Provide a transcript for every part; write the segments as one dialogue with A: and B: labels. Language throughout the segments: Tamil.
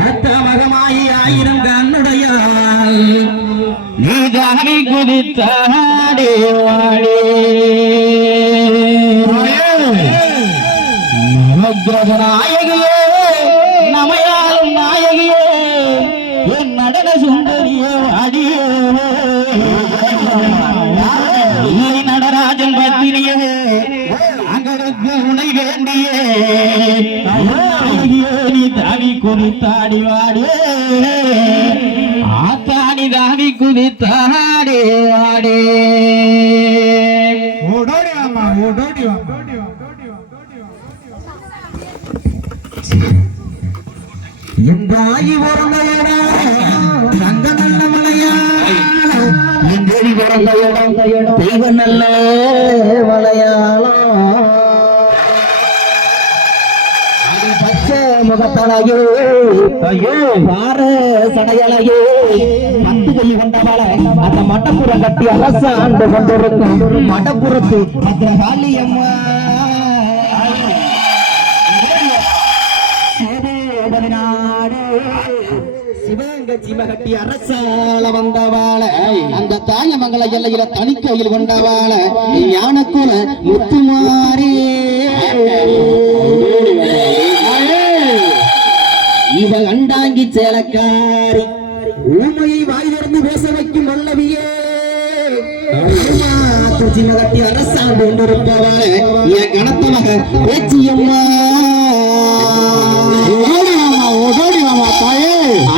A: ஆத்தமகமாயி ஆயிரம் கண்ணுடையால் நீதானி குதித்தாடே வாடே நாயகியே நமையாளும் நாயகியே என் நடன சுந்தரியே வாடியே. நடராஜன் பத்தினியே அங்கடத்து உனை வேண்டியே. குதித்தாடி வாடே. ஆத்தாடி தாவி குதித்தாடே வாடே.
B: ஓடோடி வாமா ஓடோடி
A: தாயி பிறந்த இடம் தங்க நல்ல மலையா தெய்வ நல்ல மலையாளம் ஐயோ. பார சடையலையே பத்து கை கொண்டவள அந்த மட்டப்புறம் கட்டி அரசாண்டு கொண்டிருக்கும் மட்டப்புறத்து பத்ரகாளி அம்மா சிமகட்டி அரசால வந்தவாள அந்த தாயமங்கல எல்லையில தனிக்கையில் கொண்டவாள ஞானக்குல முத்துமாரி இவ அண்டாங்கி சேலக்காரி. ஊமையை வாய் திறந்து பேச வைக்கும் வல்லவியே. சிமகட்டி அரசாண்டு கொண்டிருப்பவாள என் கணத்த மக பேச்சியம்மா.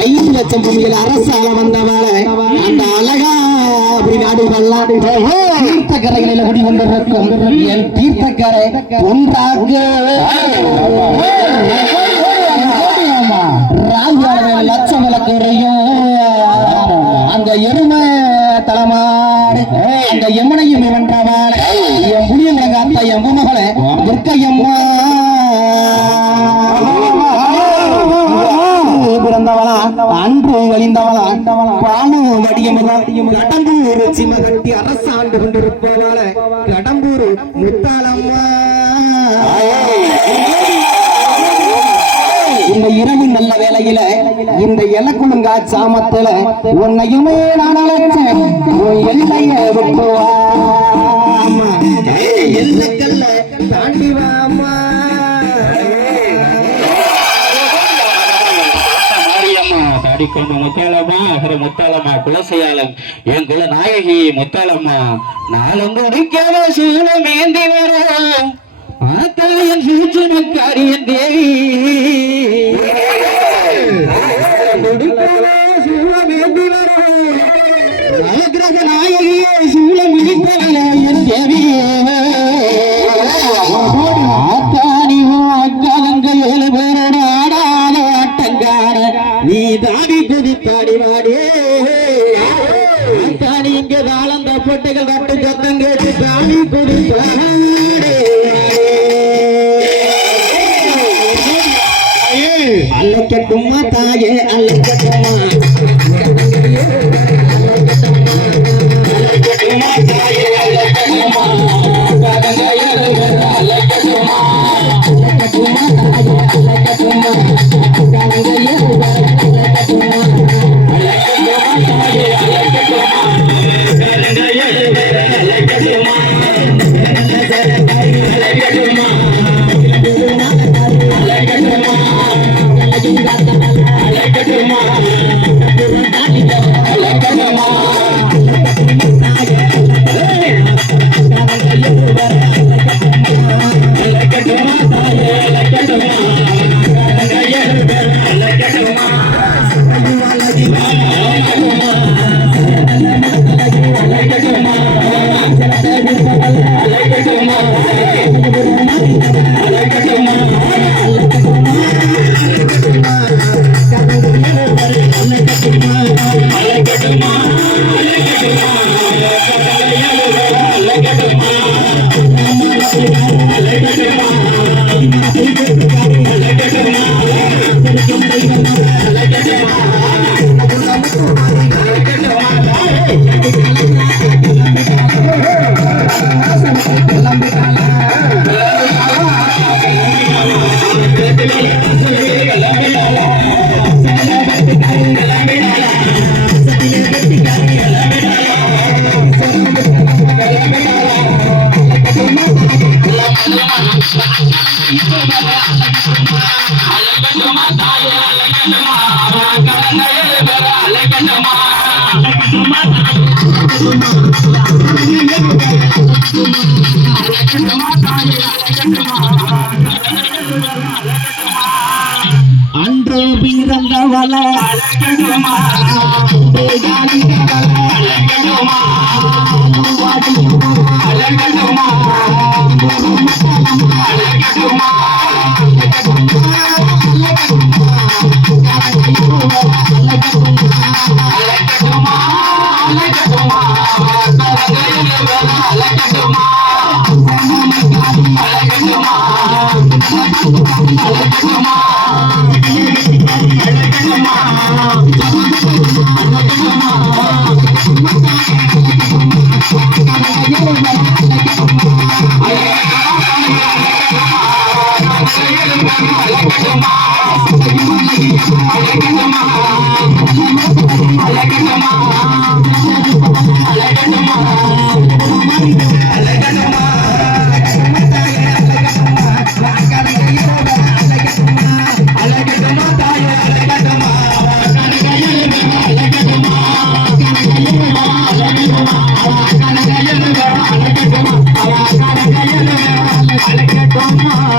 A: ஐந்து லட்சம் பூமியில் அரசால வந்தவாள அந்த அழகா தீர்த்தக்கரைகளில் குடி கொண்டிருக்கும் என் தீர்த்தக்கரை ஒன்றாக ராகுவான லட்சம் விளக்குறையும் அந்த எருமை தலைமாடு அந்த எமனையும் வென்றவாள என் புளிய அத்த என் மகளை துர்க்கையம்மா. பிறந்தவளா அன்று வழிந்தவளா பானு வடியும் கடம்பூர் சிம கட்டி அரசாண்டு கொண்டிருப்பவள கடம்பூர் முத்தாளம்மா இந்த இரவு நல்ல இந்த இலக்குழுங்கா சாமத்துல உன்னையுமே நான் அழைச்சேன் எல்லைய விட்டுவா எல்லைக்கல்ல தாண்டி வாமா
C: மாரியம்மா தாடிக்கொண்டு முத்தாளம்மா அகர முத்தாளம்மா குலசையாளம் என் குல நாயகி முத்தாளம்மா நாளொன்று உடிக்காத சூழம் ஏந்தி வரும் ஆத்தாயன் சூச்சனக்காரியன் தேவி. தாடி குதித்தாடி வாடியே ஆத்தாடி இங்க தாளந்த பொட்டைகள் கட்டு சத்தம் கேட்டு தாடி குதித்தாடே அல்லக்கட்டுமா தாயே அல்லக்கட்டுமா
A: அன்று பிறந்தவள
C: அழகமா Come on. Come on.